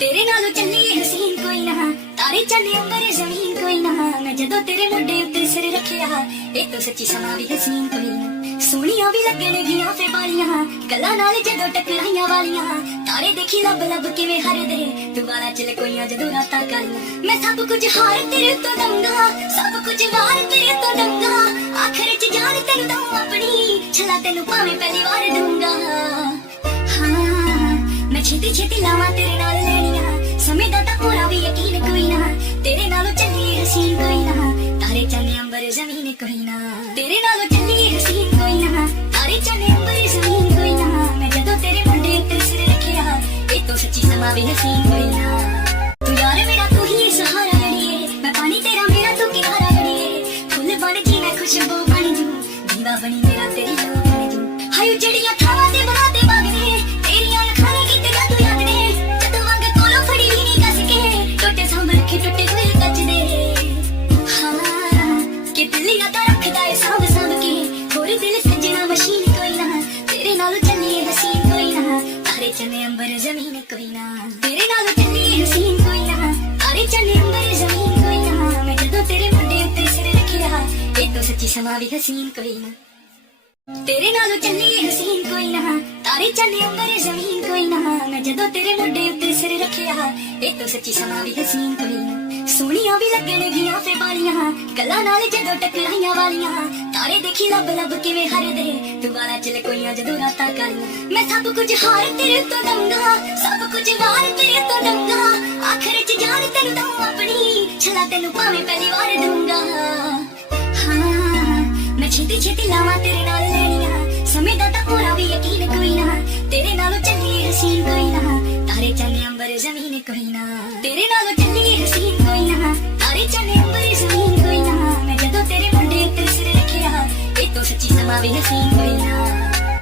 तेरे नालों चली हसीन कोई ना, तारे चले अंबर जमीन कोई ना। मैं जदों तेरे मुंडे उत्ते सिर रखिया, एक तो सच्ची समा भी हसीन कोई ना। सोहणियां भी लगणगियां फे बालियां, गल्लां नाल जदों टकराइयां वालियां। तारे देखी लब लब किवें हरदे, दुबारा चले कोइयां जदों रातां कालियां। मैं सब कुछ हार तेरे तो दंगा, सब कुछ वार तेरे तो दंगा। आखिर च जान तेनू दूं अपनी, छला तेनू भावें पहली वार दूंगा। मैं छेती छेती लावां तेरे नाल लैनियां, समय दा तां पूरा भी यकीन कोई ना। तेरे नालों चली हसीन कोई ना, तारे चन्ने अंबर जमीन कोई ना। तेरे नालों चली हसीन कोई ना, तारे चन्ने अंबर जमीन कोई ना। मैं जदों तेरे मुंडे उत्ते सिर रखिया, ए तो सच्ची समा भी हसीन कोई ना। तू यार मेरा तू ही सहारा लड़िए, मैं पानी तेरा मेरा तू किनारा लड़िए। फुल बन जी मैं खुशबू बन जूं, दीवा बनी मेरा तेरी लो बन जूं। हाय उजड़ियां थावां ते बनाते बागने, तेरियां अखां कीते जादू याद ने। जदों वंग कोलों फड़ी ली नी कस के, टोटे सांभर के टुटे हुए कच दे। हाँ कि दिल यादां रखदा ए सांभ सांभ के, होर दिल सजना मशीन कोई ना। तेरे नालों चली हसीन कोई ना, तारे चने अंबर जमीन कोई ना। तेरे नालों चली हसीन कोई ना, तारे चने अंबर जमीन कोई ना। मैं जदों तेरे मुंडे उत्ते सिर रखिया, ए तो सच्ची समा भी हसीन कोई ना। तेरे नालों चली हसीन कोई ना, तारे चले अंबर जमीन कोई ना। मैं जदों तेरे मुंडे उत्ते सिर रखिया, ए तो सच्ची समा भी हसीन कोई ना। सोहणियां भी लगणगियां फे बालियां, गल्लां नाल जदों टकराइयां वालियां। तारे देखी लब लब किवें हरदे, दुबारा चले कोइयां जदों रातां कालियां। मैं सब कुछ हार तेरे तो दंगा, सब कुछ वार तेरे तो दंगा। आखिर च जान तेनू दूं अपनी, छला तेनू भावें पहली वार दूंगा। मैं छेती छेती लावां तेरे नाल लैनियां, समय दा तां पूरा भी यकीन कोई ना। तेरे नालों चली हसीन कोई ना, तारे चले अंबर जमीन कोई ना। तेरे नालों चली हसीन कोई ना, तारे चले अंबर जमीन कोई ना। मैं जदों तेरे मुंडे उत्ते सिर रखिया, ए तो सच्ची समा भी हसीन कोई ना।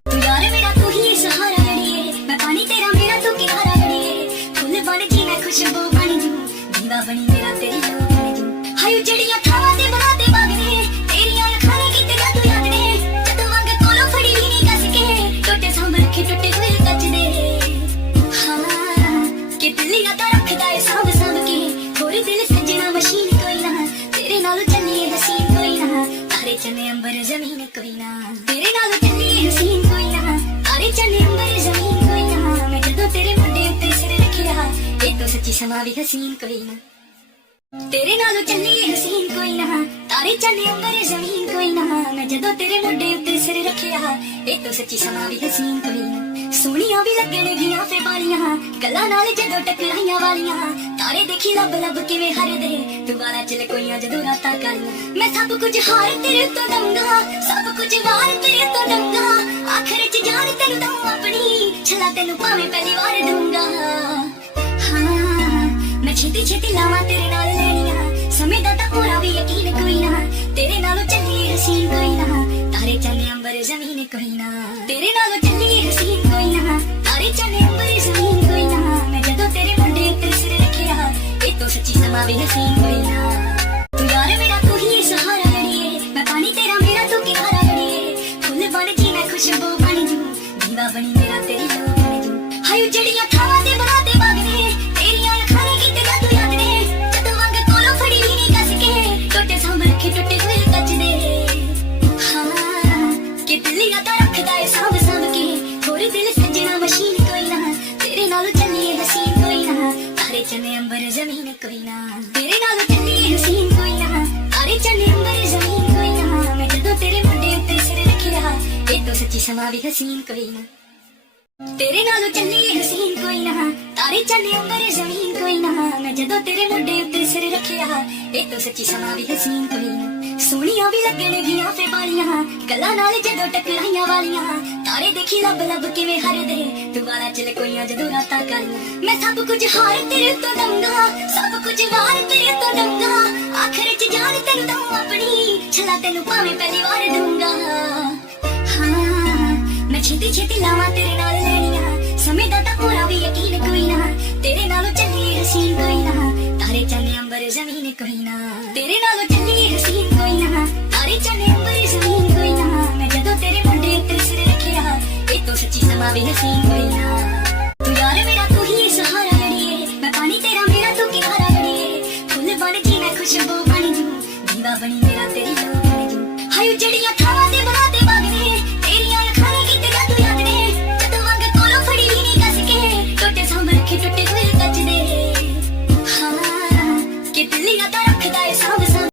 तू यार मेरा तू ही सहारा लड़िए, मैं पानी तेरा मेरा तू किनारा लड़िए। फुल बन जी मैं खुशबू बन जूं, दीवा बनी मेरा तेरी लो बन जूं। हाय उजड़ियां थावां ते बनाते बागने, तेरियां अखां कीते जादू याद ने। जदों वंग कोलों फड़ी ली नी कस के, टोटे सांभर के टुटे हुए कच दे। हाँ कि दिल यादां रखदा ए सांभ सांभ के, होर दिल सजना मशीन कोई ना। तेरे नालों चली हसीन कोई ना, तारे चने अंबर जमीन कोई ना। तेरे नालों चली हसीन कोई ना, तारे चने अंबर जमीन कोई ना। मैं जदों तेरे मुंडे उत्ते सिर रखिया, ए तो सच्ची समा भी हसीन कोई ना। तेरे नालों चली हसीन कोई ना, तारे चले अंबर जमीन कोई ना। मैं जदों तेरे मुंडे उत्ते सिर रखिया, ए तो सच्ची समा भी हसीन कोई ना। सोहणियां भी लगणगियां फे बालियां, गल्लां नाल जदों टकराइयां वालियां। तारे देखी लब लब किवें हरदे, दुबारा चले कोइयां जदों रातां कालियां। मैं सब कुछ हार तेरे तो दंगा, सब कुछ वार तेरे तो दंगा। आखिर च जान तेनू दूं अपनी, छला तेनू भावें पहली वार दूंगा। मैं छेती छेती लावां तेरे नाल लैनियां, समय दा तां पूरा भी यकीन कोई ना। तेरे नालों चली हसीन कोई ना, तारे चले अंबर जमीन कोई ना। तेरे नालों चली हसीन कोई ना, तारे चले अंबर जमीन कोई ना। मैं जदों तेरे मुंडे उत्ते सिर रखिया, ए तो सच्ची समा भी हसीन कोई ना। तू यार मेरा तू ही सहारा लड़िए, मैं पानी तेरा मेरा तू किनारा लड़िए। फुल बन जी मैं खुशबू बन जूं, दीवा बनी मेरा तेरी लो बन जूं। हाय उजड़ियां थावां ते बनाते बागने, तेरियां अखां कीते जादू याद ने। जदों वंग कोलों फड़ी ली नी कस के, टोटे सांभर के टुटे हुए कच दे। हाँ कि दिल यादां रखदा ए सांभ सांभ के, होर दिल सजना मशीन कोई ना। तेरे नालों चली हसीन कोई ना, तारे चने अंबर जमीन कोई ना। तेरे नालों चली हसीन कोई ना, तारे चने अंबर जमीन कोई ना। मैं जदों तेरे मुंडे उत्ते सिर रखिया, ए तो सच्ची समा भी हसीन कोई ना। तेरे नालों चली हसीन कोई ना, तारे चले अंबर जमीन कोई ना। मैं जदों तेरे मुंडे उत्ते सिर रखिया, ए तो सच्ची समा भी हसीन कोई ना। सोहणियां भी लगणगियां फे बालियां, गल्लां नाल जदों टकराइयां वालियां। तारे देखी लब लब किवें हरदे, दुबारा चले कोइयां जदों रातां कालियां। मैं सब कुछ हार तेरे तो दंगा, सब कुछ वार तेरे तो दंगा। आखिर च जान तेनू दूं अपनी, छला तेनू भावें पहली वार दूंगा। मैं छेती छेती लावां तेरे नाल लैनियां, समय दा तां पूरा भी यकीन कोई ना। तेरे नालों चली हसीन कोई ना, तारे चले अंबर जमीन कोई ना। तेरे नालों